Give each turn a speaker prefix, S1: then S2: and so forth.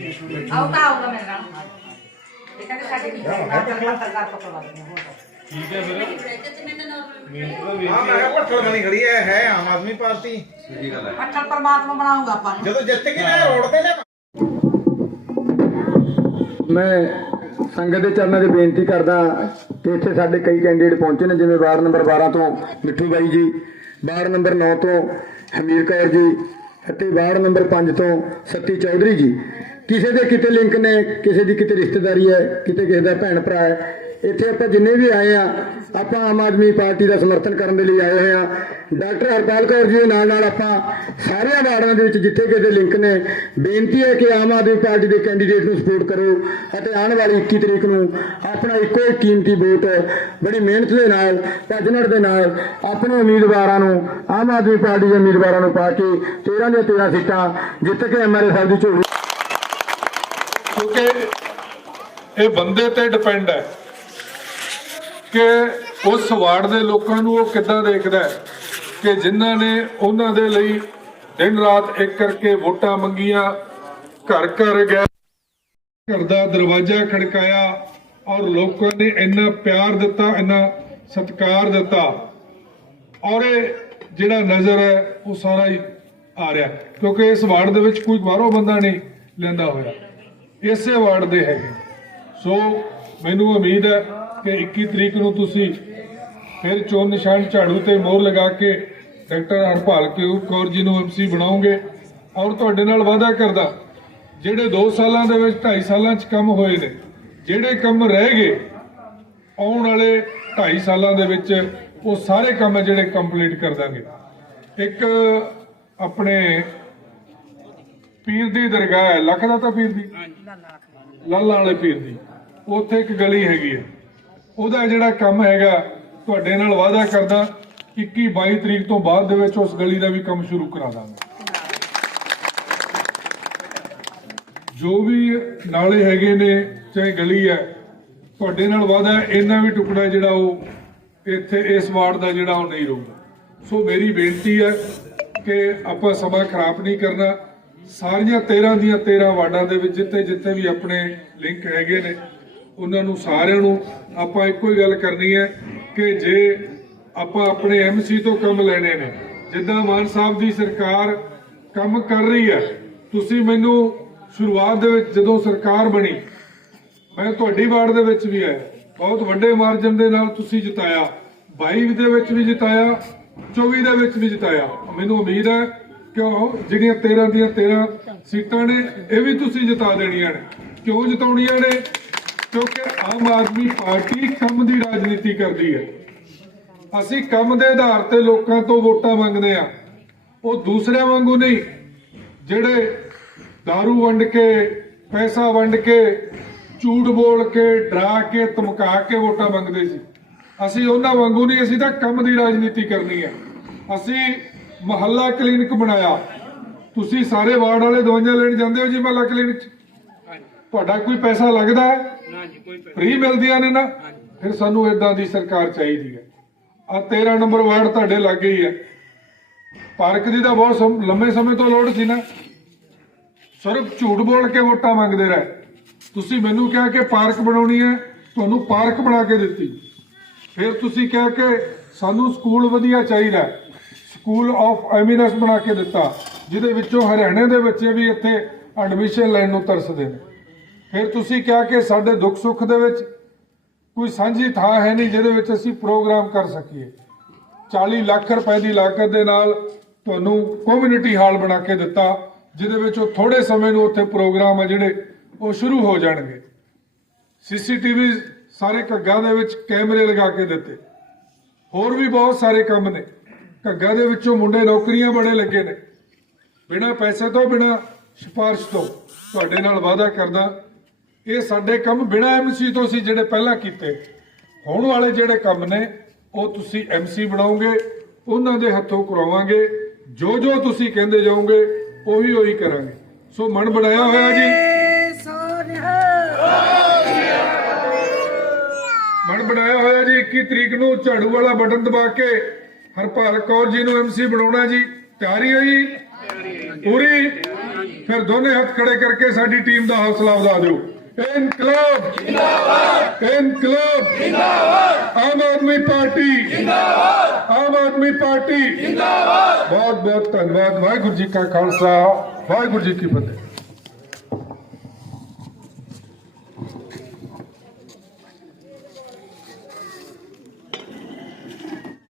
S1: ਆਉਤਾ ਆਉਗਾ ਮੇਰੇ ਨਾਲ। ਇਹ ਕਹਿੰਦੇ ਸਾਡੇ ਕੀ ਪੱਤਰਕਾਰ ਪੱਤਰਕਾਰ
S2: ਠੀਕ ਹੈ ਫਿਰ।
S3: ਹਾਂ ਮੈਂ ਕਿਹਾ ਭੱਠਲ ਬਣੀ ਖੜੀ ਹੈ ਹੈ ਆਮ ਆਦਮੀ ਪਾਰਟੀ।
S1: ਪੱਠਲ ਪਰਮਾਤਮਾ ਬਣਾਉਂਗਾ ਆਪਾਂ ਨੂੰ।
S3: ਜਦੋਂ ਜਿੱਤ ਕੇ ਨਾ ਰੋਡ ਤੇ ਨਾ।
S4: ਮੈਂ ਸੰਗਤ ਦੇ ਚਰਨਾਂ 'ਚ ਬੇਨਤੀ ਕਰਦਾ ਕਿ ਇੱਥੇ ਸਾਡੇ ਕਈ ਕੈਂਡੀਡੇਟ ਪਹੁੰਚੇ ਨੇ ਜਿਵੇਂ ਵਾਰਡ ਨੰਬਰ 12 ਤੋਂ ਮਿੱਠੂ ਬਾਈ ਜੀ ਵਾਰਡ ਨੰਬਰ 9 ਤੋਂ ਹਮੀਰ ਕੌਰ ਜੀ ਅਤੇ ਵਾਰਡ ਨੰਬਰ 5 ਤੋਂ ਸੱਤੀ ਚੌਧਰੀ ਜੀ। ਕਿਸੇ ਦੇ ਕਿਤੇ ਲਿੰਕ ਨੇ, ਕਿਸੇ ਦੀ ਕਿਤੇ ਰਿਸ਼ਤੇਦਾਰੀ ਹੈ, ਕਿਤੇ ਕਿਸੇ ਦਾ ਭੈਣ ਭਰਾ ਹੈ, ਇੱਥੇ ਆਪਾਂ ਜਿੰਨੇ ਵੀ ਆਏ ਆ ਆਪਾਂ ਆਮ ਆਦਮੀ ਪਾਰਟੀ ਦਾ ਸਮਰਥਨ ਕਰਨ ਦੇ ਲਈ ਆਏ ਹੋਏ ਆ ਡਾਕਟਰ ਹਰਪਾਲ ਕੌਰ ਜੀ ਦੇ ਨਾਲ ਨਾਲ ਆਪਾਂ ਸਾਰਿਆਂ ਵਾਰਡਾਂ ਦੇ ਵਿੱਚ ਜਿੱਥੇ ਕਿਤੇ ਲਿੰਕ ਨੇ, ਬੇਨਤੀ ਹੈ ਕਿ ਆਮ ਆਦਮੀ ਪਾਰਟੀ ਦੇ ਕੈਂਡੀਡੇਟ ਨੂੰ ਸਪੋਰਟ ਕਰੋ ਅਤੇ ਆਉਣ ਵਾਲੀ 21 ਤਰੀਕ ਨੂੰ ਆਪਣਾ ਇੱਕੋ ਇੱਕ ਕੀਮਤੀ ਵੋਟ ਬੜੀ ਮਿਹਨਤ ਦੇ ਨਾਲ ਭੱਜਣੜ ਦੇ ਨਾਲ ਆਪਣੇ ਉਮੀਦਵਾਰਾਂ ਨੂੰ, ਆਮ ਆਦਮੀ ਪਾਰਟੀ ਦੇ ਉਮੀਦਵਾਰਾਂ ਨੂੰ ਪਾ ਕੇ 13 ਦੀਆਂ 13 ਸੀਟਾਂ ਜਿੱਤ ਕੇ ਐਮਆਰਏ ਸਾਹਿਬ ਦੀ ਝੋਲੀ
S2: ਕਿਉਂਕਿ ਇਹ ਬੰਦੇ ਤੇ ਡਿਪੈਂਡ ਹੈ ਕਿ ਉਸ ਵਾਰਡ ਦੇ ਲੋਕਾਂ ਨੂੰ ਉਹ ਕਿੱਦਾਂ ਦੇਖਦਾ ਹੈ ਕਿ ਜਿਨ੍ਹਾਂ ਨੇ ਉਹਨਾਂ ਦੇ ਲਈ ਦਿਨ ਰਾਤ ਇੱਕ ਕਰਕੇ ਵੋਟਾਂ ਮੰਗੀਆਂ, ਘਰ ਘਰ ਗਏ ਘਰ ਦਾ ਦਰਵਾਜ਼ਾ ਖੜਕਾਇਆ ਔਰ ਲੋਕਾਂ ਨੇ ਇੰਨਾ ਪਿਆਰ ਦਿੱਤਾ, ਇੰਨਾ ਸਤਿਕਾਰ ਦਿੱਤਾ ਔਰ ਇਹ ਜਿਹੜਾ ਨਜ਼ਰ ਹੈ ਉਹ ਸਾਰਾ ਹੀ ਆ ਰਿਹਾ ਕਿਉਂਕਿ ਇਸ ਵਾਰਡ ਦੇ ਵਿੱਚ ਕੋਈ ਬਾਹਰੋਂ ਬੰਦਾ ਨਹੀਂ ਲੈਂਦਾ ਹੋਇਆ। ਇਸੇ ਵਾਰਡ ਦੇ ਹੈਗੇ। ਸੋ ਮੈਨੂੰ ਉਮੀਦ ਹੈ ਕਿ 21 ਤਰੀਕ ਨੂੰ ਤੁਸੀਂ ਫਿਰ ਚੋਣ ਨਿਸ਼ਾਨ ਝਾੜੂ ਤੇ ਮੋਹਰ ਲਗਾ ਕੇ ਡਾਕਟਰ ਹਰਪਾਲ ਕੌਰ ਜੀ ਨੂੰ ਐਮਸੀ ਬਣਾਉਂਗੇ ਔਰ ਤੁਹਾਡੇ ਨਾਲ ਵਾਅਦਾ ਕਰਦਾ, ਜਿਹੜੇ 2 ਸਾਲਾਂ ਦੇ ਵਿੱਚ 2.5 ਸਾਲਾਂ 'ਚ ਕੰਮ ਹੋਏ ਨੇ, ਜਿਹੜੇ ਕੰਮ ਰਹਿ ਗਏ, ਆਉਣ ਵਾਲੇ 2.5 ਸਾਲਾਂ ਦੇ ਵਿੱਚ ਉਹ ਸਾਰੇ ਕੰਮ ਜਿਹੜੇ ਕੰਪਲੀਟ ਕਰ ਦਾਂਗੇ। ਇੱਕ ਆਪਣੇ ਪੀਰ ਦੀ ਦਰਗਾਹ ਹੈ ਲੱਖ ਦਾ ਤਾਂ ਪੀਰ ਦੀ। ਲਾਲਾ ਵਾਲੇ ਪੀਰ ਦੀ। ਉੱਥੇ ਇੱਕ ਗਲੀ ਹੈਗੀ ਹੈ। ਉਹਦਾ ਜਿਹੜਾ ਕੰਮ ਹੈਗਾ ਤੁਹਾਡੇ ਨਾਲ ਵਾਅਦਾ ਕਰਦਾ 21 22 ਤਰੀਕ ਤੋਂ ਬਾਅਦ ਦੇ ਵਿੱਚ ਉਸ ਗਲੀ ਦਾ ਵੀ ਕੰਮ ਸ਼ੁਰੂ ਕਰਾ ਦਾਂਗੇ। ਜੋ ਵੀ ਨਾਲੇ ਹੈਗੇ ਨੇ ਚਾਹੇ ਗਲੀ ਹੈ ਤੁਹਾਡੇ ਨਾਲ ਵਾਅਦਾ ਹੈ, ਇੰਨਾ ਵੀ ਟੁਕੜਾ ਜਿਹੜਾ ਉਹ ਇੱਥੇ ਇਸ ਵਾਰਡ ਦਾ ਜਿਹੜਾ ਉਹ ਨਹੀਂ ਰਹੂਗਾ। ਸੋ ਮੇਰੀ ਬੇਨਤੀ ਹੈ ਕਿ ਆਪਾਂ ਸਮਾਂ ਖਰਾਬ ਨਹੀਂ ਕਰਨਾ। ਸਾਰੀਆਂ 13 ਦੀਆਂ 13 ਵਾਰਡਾਂ ਦੇ ਵਿੱਚ ਜਿੱਥੇ ਜਿੱਥੇ ਵੀ ਆਪਣੇ ਲਿੰਕ ਹੈਗੇ ਨੇ, ਉਹਨਾਂ ਨੂੰ ਸਾਰਿਆਂ ਨੂੰ ਆਪਾਂ ਇੱਕੋ ਹੀ ਗੱਲ ਕਰਨੀ ਹੈ ਕਿ ਜੇ ਆਪਾਂ ਆਪਣੇ ਐਮਸੀ ਤੋਂ ਕੰਮ ਲੈਣੇ ਨੇ, ਜਿੱਦਾਂ ਮਾਨ ਸਾਹਿਬ ਦੀ ਸਰਕਾਰ ਕੰਮ ਕਰ ਰਹੀ ਹੈ, ਤੁਸੀਂ ਮੈਨੂੰ ਸ਼ੁਰੂਆਤ ਦੇ ਵਿੱਚ ਜਦੋਂ ਸਰਕਾਰ ਬਣੀ, ਮੈਂ ਤੁਹਾਡੀ ਵਾਰਡ ਦੇ ਵਿੱਚ ਵੀ ਆਇਆ, ਬਹੁਤ ਵੱਡੇ ਮਾਰਜਨ ਦੇ ਨਾਲ ਤੁਸੀਂ ਜਿਤਾਇਆ 22 ਦੇ ਵਿੱਚ ਵੀ ਜਿਤਾਇਆ 24 ਦੇ ਵਿੱਚ ਵੀ ਜਿਤਾਇਆ, ਮੈਨੂੰ ਉਮੀਦ ਹੈ ਕਿ ਜਿਹੜੀਆਂ 13 ਦੀਆਂ 13 ਸੀਟਾਂ ਨੇ, ਇਹ ਵੀ ਤੁਸੀਂ ਜਿਤਾ ਦੇਣੀਆਂ ਨੇ। ਕਿਉਂ ਜਿਤਾਉਣੀਆਂ ਨੇ? ਕਿਉਂਕਿ ਆਮ ਆਦਮੀ ਪਾਰਟੀ ਕੰਮ ਦੀ ਰਾਜਨੀਤੀ ਕਰਦੀ ਹੈ। ਅਸੀਂ ਕੰਮ ਦੇ ਆਧਾਰ ਤੇ ਲੋਕਾਂ ਤੋਂ ਵੋਟਾਂ ਮੰਗਦੇ ਆ ਉਹ ਦੂਸਰਿਆਂ ਵਾਂਗੂ ਨਹੀਂ। ਜਿਹੜੇ दारू ਵੰਡ ਕੇ, ਪੈਸਾ ਵੰਡ ਕੇ, ਝੂਠ ਬੋਲ ਕੇ, ਡਰਾ ਕੇ, ਧਮਕਾ ਕੇ ਵੋਟਾਂ ਮੰਗਦੇ ਸੀ। ਅਸੀਂ ਉਹਨਾਂ ਵਾਂਗੂ ਨਹੀਂ। ਅਸੀਂ ਤਾਂ ਕੰਮ ਦੀ ਰਾਜਨੀਤੀ ਕਰਨੀ ਹੈ। ਅਸੀਂ ਮਹੱਲਾ ਕਲੀਨਿਕ ਬਣਾਇਆ। ਤੁਸੀਂ ਸਾਰੇ ਵਾਰਡ ਵਾਲੇ ਦਵਾਈਆਂ ਲੈਣ ਜਾਂਦੇ ਹੋ ਜੀ ਮਹੱਲਾ ਕਲੀਨਿਕ 'ਚ? ਤੁਹਾਡਾ ਕੋਈ ਪੈਸਾ ਲੱਗਦਾ ਹੈ? ਨਾ ਜੀ ਕੋਈ ਫ੍ਰੀ ਮਿਲਦੀਆਂ ਨੇ ਨਾ? ਫਿਰ ਸਾਨੂੰ ਇਦਾਂ ਦੀ ਸਰਕਾਰ ਚਾਹੀਦੀ ਹੈ। ਆ 13 ਨੰਬਰ ਵਾਰਡ ਤੁਹਾਡੇ ਲੱਗੇ ਹੀ ਹੈ। ਪਾਰਕ ਦੀ ਤਾਂ ਬਹੁਤ ਲੰਮੇ ਸਮੇਂ ਤੋਂ ਲੋੜ ਸੀ ਨਾ। ਸਿਰਫ ਝੂਠ ਬੋਲ ਕੇ ਵੋਟਾਂ ਮੰਗਦੇ ਰਹੇ। ਤੁਸੀਂ ਮੈਨੂੰ ਕਿਹਾ ਕਿ ਪਾਰਕ ਬਣਾਉਣੀ ਹੈ ਤੁਹਾਨੂੰ ਪਾਰਕ ਬਣਾ ਕੇ ਦਿੱਤੀ। ਫਿਰ ਤੁਸੀਂ ਕਿਹਾ ਕਿ ਸਾਨੂੰ ਸਕੂਲ ਵਧੀਆ ਚਾਹੀਦਾ। ਸਕੂਲ ਆਫ ਐਮੀਨੈਂਸ ਬਣਾ ਕੇ ਦਿੱਤਾ, ਜਿਹਦੇ ਵਿੱਚੋਂ ਹਰਿਆਣੇ ਦੇ ਬੱਚੇ ਵੀ ਇੱਥੇ ਐਡਮਿਸ਼ਨ ਲੈਣ ਨੂੰ ਤਰਸਦੇ ਨੇ। ਫਿਰ ਤੁਸੀਂ ਕਿਹਾ ਕਿ ਸਾਡੇ ਦੁੱਖ ਸੁੱਖ ਦੇ ਵਿੱਚ ਕੋਈ ਸਾਂਝੀ ਥਾਂ ਹੈ ਨਹੀਂ ਜਿਹਦੇ ਵਿੱਚ ਅਸੀਂ ਪ੍ਰੋਗਰਾਮ ਕਰ ਸਕੀਏ। 40 ਲੱਖ ਰੁਪਏ ਦੀ ਲਾਗਤ ਦੇ ਨਾਲ ਤੁਹਾਨੂੰ ਕਮਿਊਨਿਟੀ ਹਾਲ ਬਣਾ ਕੇ ਦਿੱਤਾ, ਜਿਹਦੇ ਵਿੱਚ ਉਹ ਥੋੜੇ ਸਮੇਂ ਨੂੰ ਉੱਥੇ ਪ੍ਰੋਗਰਾਮ ਆ ਜਿਹੜੇ ਉਹ ਸ਼ੁਰੂ ਹੋ ਜਾਣਗੇ। ਸੀਸੀਟੀਵੀ ਸਾਰੇ ਘੱਗਾ ਦੇ ਵਿੱਚ ਕੈਮਰੇ ਲਗਾ ਕੇ ਦਿੱਤੇ। ਹੋਰ ਵੀ ਬਹੁਤ ਸਾਰੇ ਕੰਮ ਨੇ। ਘੱਗਾ ਦੇ ਵਿੱਚੋਂ ਮੁੰਡੇ ਨੌਕਰੀਆਂ ਬੜੇ ਲੱਗੇ ਨੇ। ਬਿਨਾਂ ਪੈਸੇ ਤੋਂ, ਬਿਨਾਂ ਸਿਫਾਰਿਸ਼ ਤੋਂ ਤੁਹਾਡੇ ਨਾਲ ਵਾਅਦਾ ਕਰਦਾ। ਇਹ ਸਾਡੇ ਕੰਮ ਬਿਨਾਂ ਐਮਸੀ ਤੋਂ ਸੀ ਜਿਹੜੇ ਪਹਿਲਾਂ ਕੀਤੇ। ਹੁਣ ਵਾਲੇ ਜਿਹੜੇ ਕੰਮ ਨੇ, ਉਹ ਤੁਸੀਂ ਐਮਸੀ ਬਣਾਓਗੇ, ਉਹਨਾਂ ਦੇ ਹੱਥੋਂ ਕਰਵਾਵਾਂਗੇ ਜੋ ਜੋ ਤੁਸੀਂ ਕਹਿੰਦੇ ਜਾਓਗੇ ਉਹੀ ਉਹੀ ਕਰਾਂਗੇ। ਸੋ ਮਨ ਬਣਾਇਆ ਹੋਇਆ ਜੀ। ਮਨ ਬਣਾਇਆ ਹੋਇਆ ਜੀ। 21 ਤਰੀਕ ਨੂੰ ਝਾੜੂ ਵਾਲਾ ਬਟਨ ਦਬਾ ਕੇ ਹਰਪਾਲ ਕੌਰ ਜੀ ਨੂੰ ਐਮਸੀ ਬਣਾਉਣਾ ਜੀ, ਤਿਆਰੀ ਹੈ ਜੀ ਪੂਰੀ? ਫਿਰ ਦੋਨੇ ਹੱਥ ਖੜੇ ਕਰਕੇ ਸਾਡੀ ਟੀਮ ਦਾ ਹੌਸਲਾ ਵਧਾ ਦਿਓ। ਇਨਕਲਾਬ! ਜਿੰਦਾਬਾਦ ਇਨਕਲਾਬ! ਜਿੰਦਾਬਾਦ ਆਮ ਆਦਮੀ ਪਾਰਟੀ! ਜਿੰਦਾਬਾਦ ਆਮ ਆਦਮੀ ਪਾਰਟੀ! ਜਿੰਦਾਬਾਦ ਬਹੁਤ ਬਹੁਤ ਧੰਨਵਾਦ। ਵਾਹਿਗੁਰੂ ਜੀ ਕਾ ਖਾਲਸਾ, ਵਾਹਿਗੁਰੂ ਜੀ ਕੀ ਫਤਿਹ।